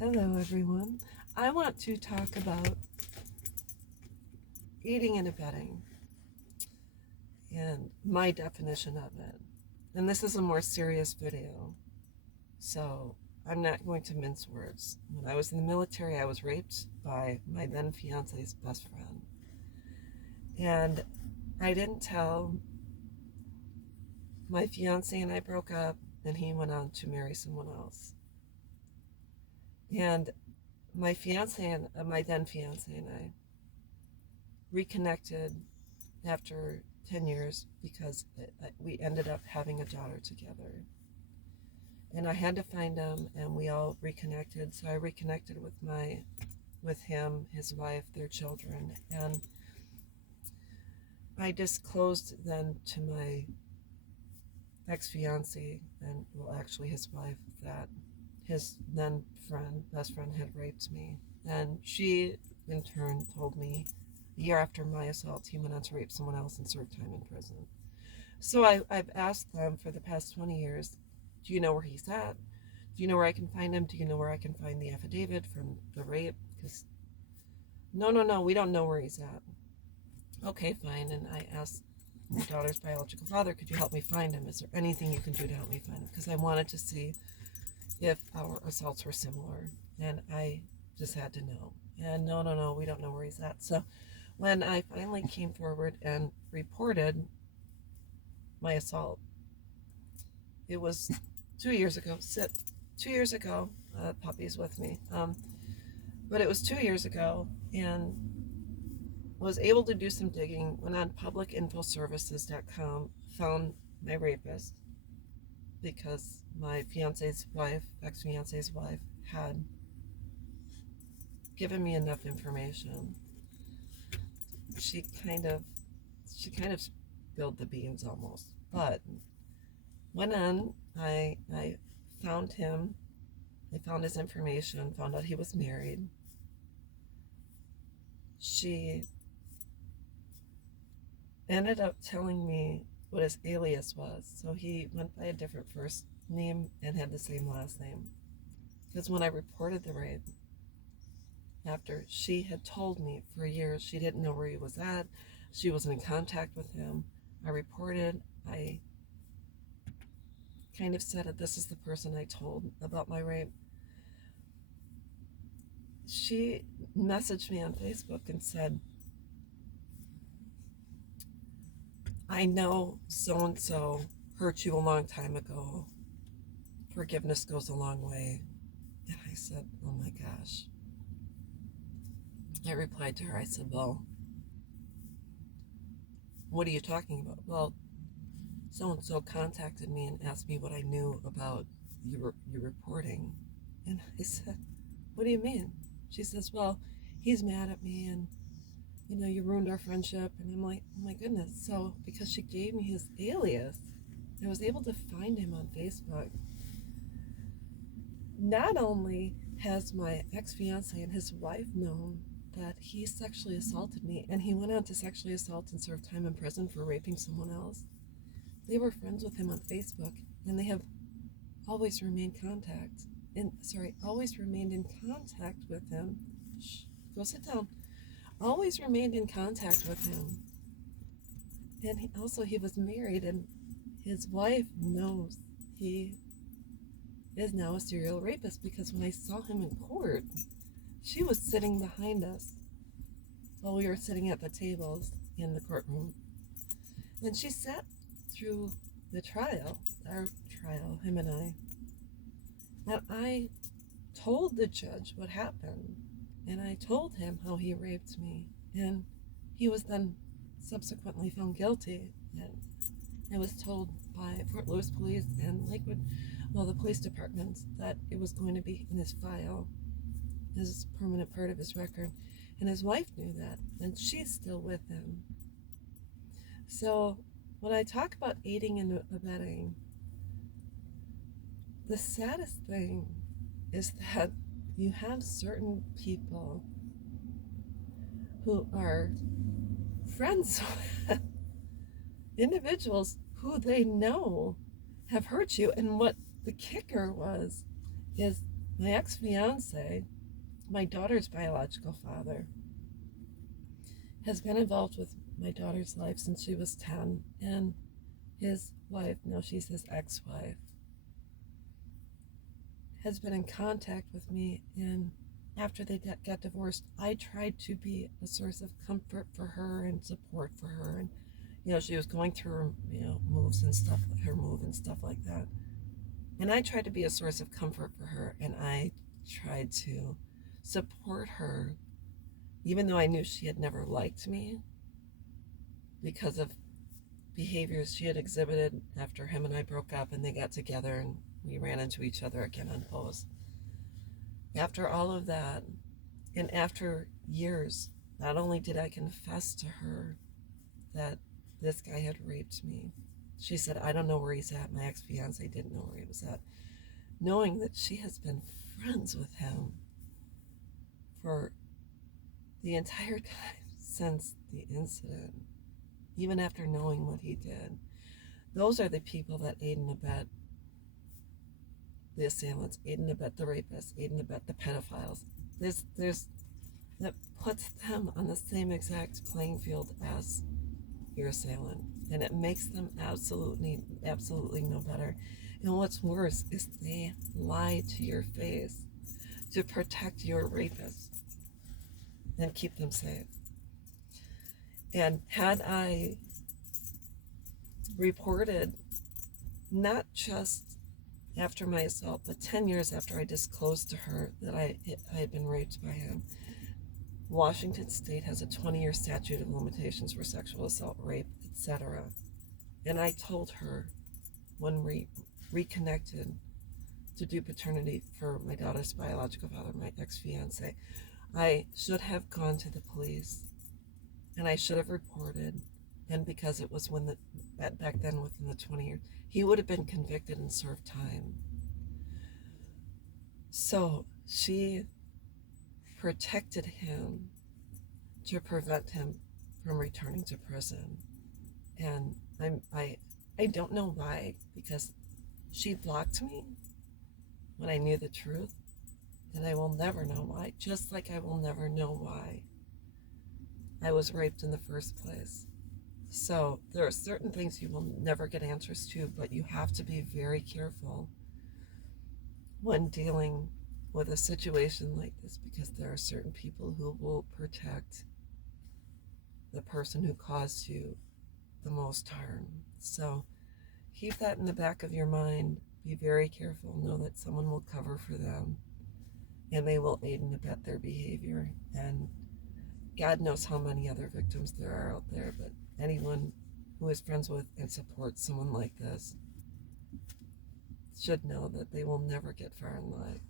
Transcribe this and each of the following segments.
Hello, everyone. I want to talk about aiding and abetting and my definition of it. And this is a more serious video, so I'm not going to mince words. When I was in the military, I was raped by my then fiance's best friend. And I didn't tell. My fiance and I broke up, and he went on to marry someone else. And my fiance and my then fiance and I reconnected after 10 years because we ended up having a daughter together. And I had to find him, and we all reconnected. So I reconnected with him, his wife, their children, and I disclosed then to my ex-fiance, and well, actually his wife, that his then best friend, had raped me. And she, in turn, told me a year after my assault, he went on to rape someone else and serve time in prison. So I've asked them for the past 20 years, do you know where he's at? Do you know where I can find him? Do you know where I can find the affidavit from the rape? Because no, we don't know where he's at. Okay, fine. And I asked my daughter's biological father, could you help me find him? Is there anything you can do to help me find him? Because I wanted to see if our assaults were similar, and I just had to know. And no, we don't know where he's at. So when I finally came forward and reported my assault, it was 2 years ago. 2 years ago, puppy's with me. But it was 2 years ago, and was able to do some digging, went on publicinfoservices.com, found my rapist, because my fiance's wife, ex-fiance's wife, had given me enough information. She kind of spilled the beans almost, but went on. I found him. I found his information, found out he was married. She ended up telling me what his alias was. So he went by a different first name and had the same last name. Because when I reported the rape, after she had told me for years she didn't know where he was at, she wasn't in contact with him, I reported, I kind of said that this is the person I told about my rape. She messaged me on Facebook and said, I know so-and-so hurt you a long time ago. Forgiveness goes a long way. And I said, oh my gosh. I replied to her, I said, well, what are you talking about? Well, so-and-so contacted me and asked me what I knew about your reporting. And I said, what do you mean? She says, well, he's mad at me, and you ruined our friendship. And I'm like, oh my goodness. So because she gave me his alias, I was able to find him on Facebook. Not only has my ex-fiance and his wife known that he sexually assaulted me, and he went on to sexually assault and serve time in prison for raping someone else, they were friends with him on Facebook, and they have always remained always remained in contact with him. Shh, go sit down. Always remained in contact with him. And he was married, and his wife knows he is now a serial rapist, because when I saw him in court, she was sitting behind us while we were sitting at the tables in the courtroom. And she sat through the trial, our trial, him and I. And I told the judge what happened, and I told him how he raped me, and he was then subsequently found guilty. And I was told by Fort Lewis Police and Lakewood, the police departments, that it was going to be in his file as a permanent part of his record. And his wife knew that, and she's still with him. So when I talk about aiding and abetting, the saddest thing is that you have certain people who are friends with individuals who they know have hurt you. And what the kicker is My ex-fiance, my daughter's biological father, has been involved with my daughter's life since she was 10, and his wife, now she's his ex-wife, has been in contact with me, and after they got divorced, I tried to be a source of comfort for her and support for her. And she was going through her moves and stuff, her move and stuff like that, and I tried to be a source of comfort for her, and I tried to support her, even though I knew she had never liked me because of behaviors she had exhibited after him and I broke up and they got together and we ran into each other again on post. After all of that, and after years, not only did I confess to her that this guy had raped me, she said, I don't know where he's at. My ex-fiance didn't know where he was at. Knowing that she has been friends with him for the entire time since the incident, even after knowing what he did. Those are the people that aid and abet the assailants, aid and abet the rapists, aid and abet the pedophiles. There's that puts them on the same exact playing field as your assailant, and it makes them absolutely no better. And what's worse is they lie to your face to protect your rapist and keep them safe. And had I reported, not just after my assault, but 10 years after I disclosed to her that I had been raped by him, Washington State has a 20-year statute of limitations for sexual assault, rape, etc. And I told her when we reconnected to do paternity for my daughter's biological father, my ex-fiance, I should have gone to the police and I should have reported. And because it was back then within the 20 years, he would have been convicted and served time. So she protected him to prevent him from returning to prison. And I don't know why, because she blocked me when I knew the truth, and I will never know why, just like I will never know why I was raped in the first place. So there are certain things you will never get answers to, but you have to be very careful when dealing with a situation like this, because there are certain people who will protect the person who caused you the most harm. So keep that in the back of your mind. Be very careful. Know that someone will cover for them, and they will aid and abet their behavior. And God knows how many other victims there are out there, but anyone who is friends with and supports someone like this should know that they will never get far in life.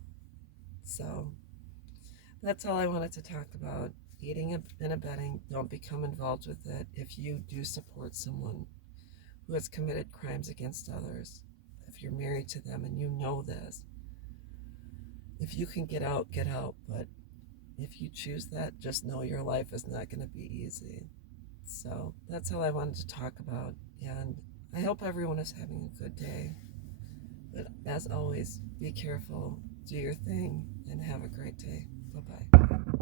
So that's all I wanted to talk about. Aiding and abetting, don't become involved with it. If you do support someone who has committed crimes against others, if you're married to them and you know this, if you can get out, get out. But if you choose that, just know your life is not going to be easy. So that's all I wanted to talk about, and I hope everyone is having a good day. But as always, be careful, do your thing, and have a great day. Bye-bye.